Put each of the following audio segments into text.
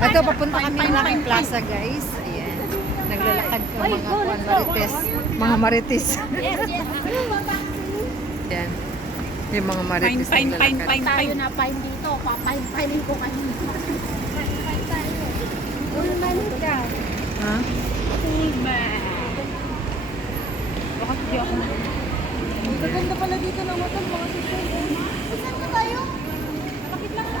Ito, papunta kami ng Plaza, guys. Ayan. Naglalakad ko mga marites. Ayan. Yung mga marites naglalakad. Tayo na fine dito. Papahin ko kayo. Fine tayo. Ulman ka. Ha? Ulman. Bakit di ako? Magaganda pala dito ng hotel. Mga sisyon. Saan na tayo? Bakit lang na?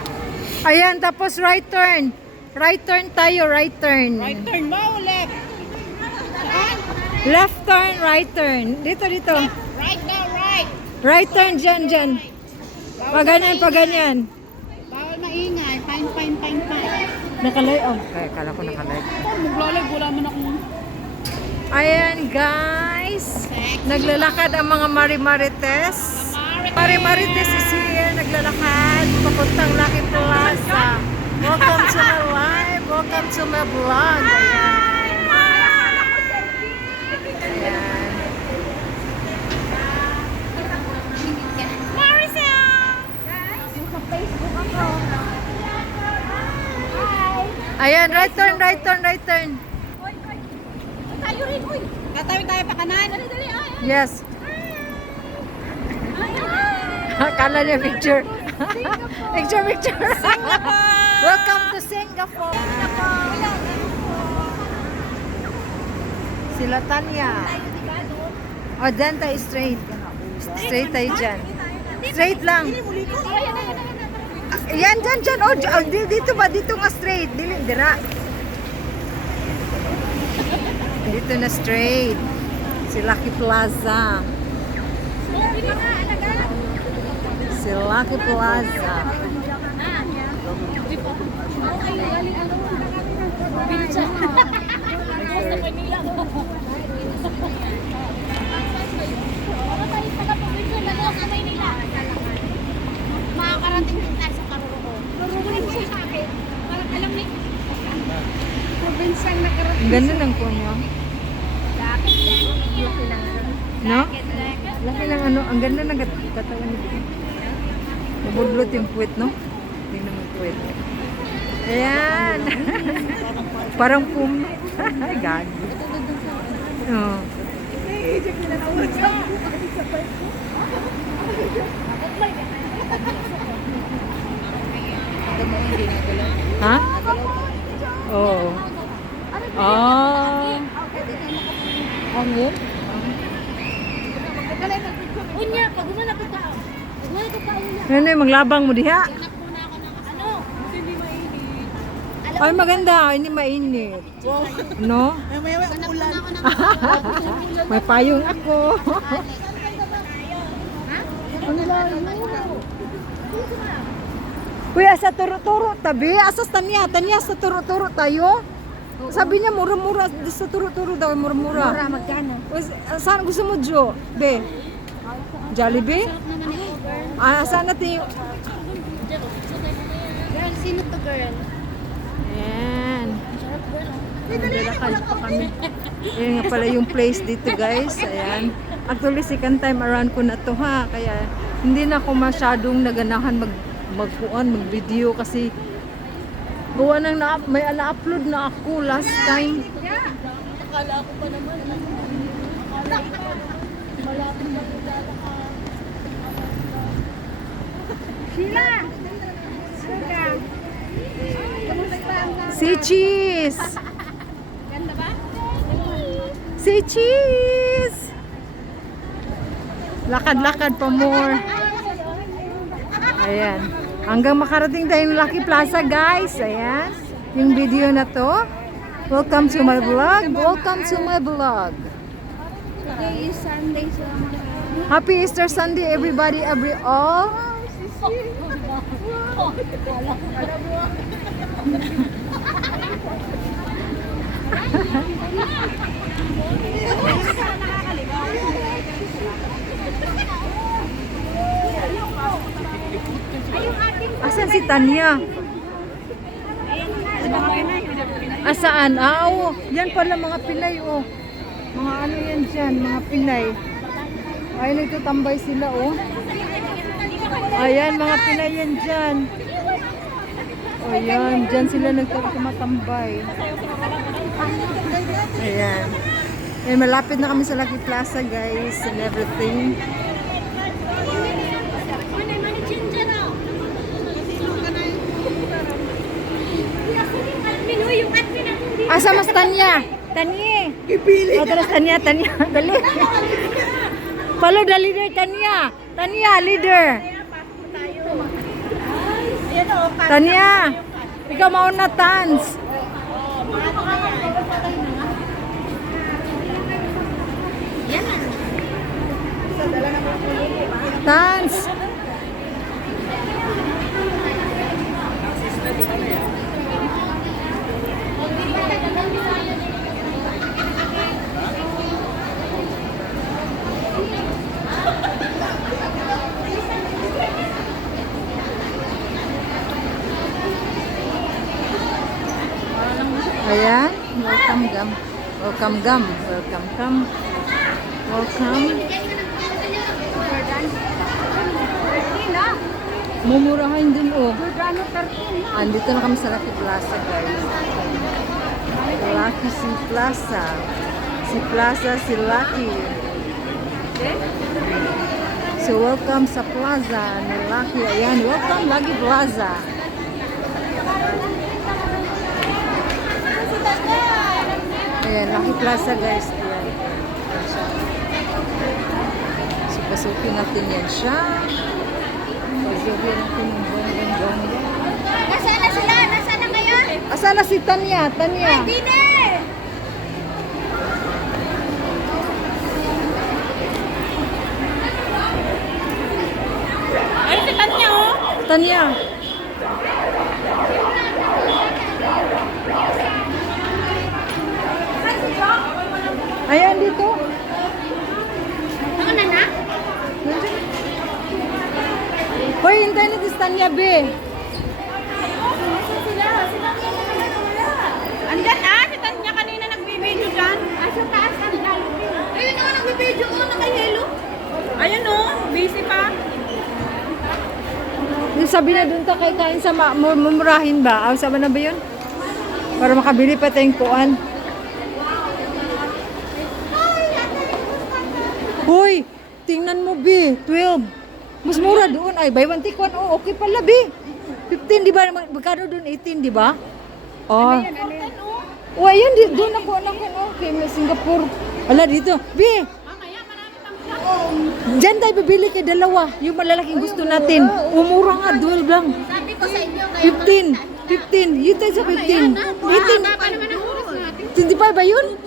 Ayan, tapos right turn. Right turn tayo, right turn. Right turn mo, left. Left turn, right turn. Dito. Right now, right. Right turn, dyan. Paganyan. Bawal maingay. Fine. Nakalay, oh. Kaya kala ko nakalay. Maglalay, wala man akong... Ayan, guys. Naglalakad ang mga Marites. Marites is here. Naglalakad. Papuntang Lucky Plaza. Welcome to my live. Welcome to my vlog. Ayan. Marisa! Facebook ako. Ayan, right turn. Tayo rin, uy. Tatawid tayo pa kanan. Dali. Yes. Kala niya picture. Picture. Welcome to Singapore. Sila Tanya. O, dyan tayo straight. Straight tayo dyan. Straight lang. Yan, dyan. O, dito ba? Dito nga straight. Dira. Dito na straight. Si Lucky Plaza. Si Lucky Plaza. Makakarating din tayo sa Karuro. Parang alam ni probinsang nakarating. Ganun ang kunyo. No? Laki lang ano. Ang ganda ng katawan nito. Nabudlot yung puwet, no? Hindi naman puwet. Ayan. Parang pum. Ay, gagi. Oh. Ha? Oo. Hangin? Unya, pag umanapit ka. Ano yung maglabang mo diha? Ano? Hindi mainit. Ay, maganda. Hindi mainit. No? May ulan. May payong ako. Uy, asa turo-turo tabi. Asas tanya sa turo-turo tayo. Sabi niya mura-mura sa turo-turo daw, mura-mura. Mura magkano? Saan gusto mo, Jo? Be? Jollibee? Saan natin yung... Girl, sino to girl? Ayan. Naglalakad pa kami. Ayan nga pala yung place dito, guys. Ayan. Actually, second time around ko na to, ha. Kaya hindi na ako masyadong naganahan mag-video kasi gawa nang may na-upload na ako last time. Akala ko pa naman. Malapit na pagdala ka. Sheila! Sheila! Kamusta ang Si Cheese! ganda ba? Si Cheese! Lakad-lakad pa more. Ayan. Hanggang makarating tayo ng Lucky Plaza, guys. Ayan. Yung video na to. Welcome to my vlog. Welcome to my vlog. Today is Sunday, so Happy Easter Sunday, everybody, all. si Tanya? Saan? Oo. Yan pala mga Pinay, oh. Mga ano yan dyan, mga Pinay. Ay, nagtutambay sila, oh. Ayan, mga Pinay yan dyan. O yan, dyan sila nagtumatambay. Ayan. Ayan, malapit na kami sa Lucky Plaza, guys, and everything. Asa mas Tanya? Tanya. Ipili. Oh, terus Tanya. Dali. Follow the leader, Tanya. Tanya, leader. Tanya. Ikaw mauna, Tans. Tans. Ayan, welcome gum. Welcome gum. Welcome gum. Welcome. Mumurahin din, oh. Andito na kami sa Lucky Plaza, guys. Lucky si Plaza. Si Plaza, si Lucky. So, welcome sa Plaza ni Lucky. Ayan, welcome Lucky Plaza. Ayan, Lucky Plaza, guys. Ayan. So, pasukin natin yan siya. Pasukin natin yung bonggang-bongga. Nasaan na sila? Nasaan na ngayon? Asan na si Tanya? Tanya. Ay, dinner! Ay, si Tanya, oh! Tanya. Ayan, dito. Ano na? Hoy, hintay na si Tanya, be. Andyan, si Tanya kanina nagbibideo dyan. Sa taas, andyan. Ayun na nga nagbibideo, naka-yellow. Ayun, busy pa. Yung sabi na dun ta kay kain sa mumurahin ba? Sabi na ba yun? Para makabili pa tayong kuan. Hoy, tingnan mo, be. 12. Mas mura doon. Ay, buy one take one. Oh, okay pala, be. 15, di ba? Magkano doon? 18, di ba? Oh. Oh, ayan. Doon ako. Okay, may Singapore. Wala dito. Be. Diyan tayo bibili kay dalawa. Yung malalaking gusto natin. Umura nga, 12 lang. Sabi ko sa inyo, 15. Yun tayo sa 15. 18. Hindi pa ba yun?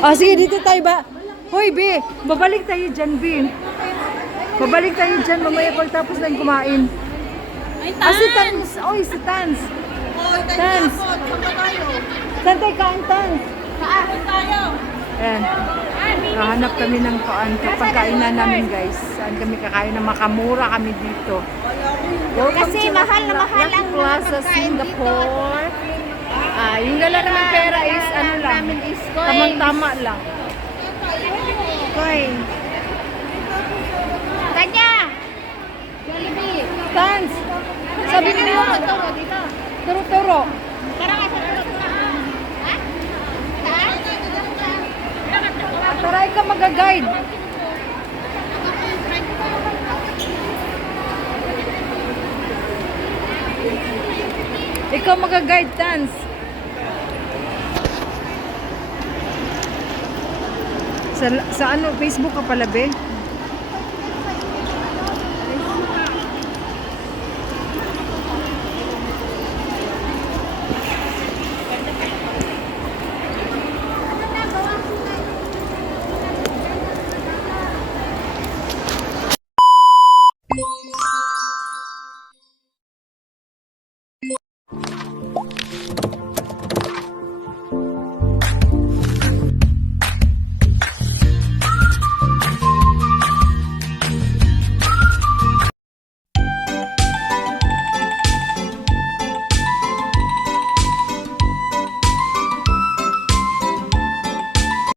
Oh, sige, dito tayo ba? Hoy, be. Babalik tayo dyan, be. Babalik tayo dyan mamaya pagtapos na kumain. Ay, Si Tans. Oy, si Tans. Tans. Saan tayo kain, Tans? Saan tayo? Ayan. Hahanap kami ng pagkainan namin, guys. Saan kami kakain na makamura kami dito. Welcome Kasi to mahal na mahal Lucky ang Plaza, pagkain Singapore. Yung dala naman pera is ano lang. namin is coins. Tamang-tama lang. Coin. Tanya! Jollibee. Tans. Sabi niyo, Turo dito. turo-turo. Tara nga sa turo. Ha? Saan? Taray ka mag-guide. Ikaw mag-guide, Tans. Sa ano, Facebook ka pala, be?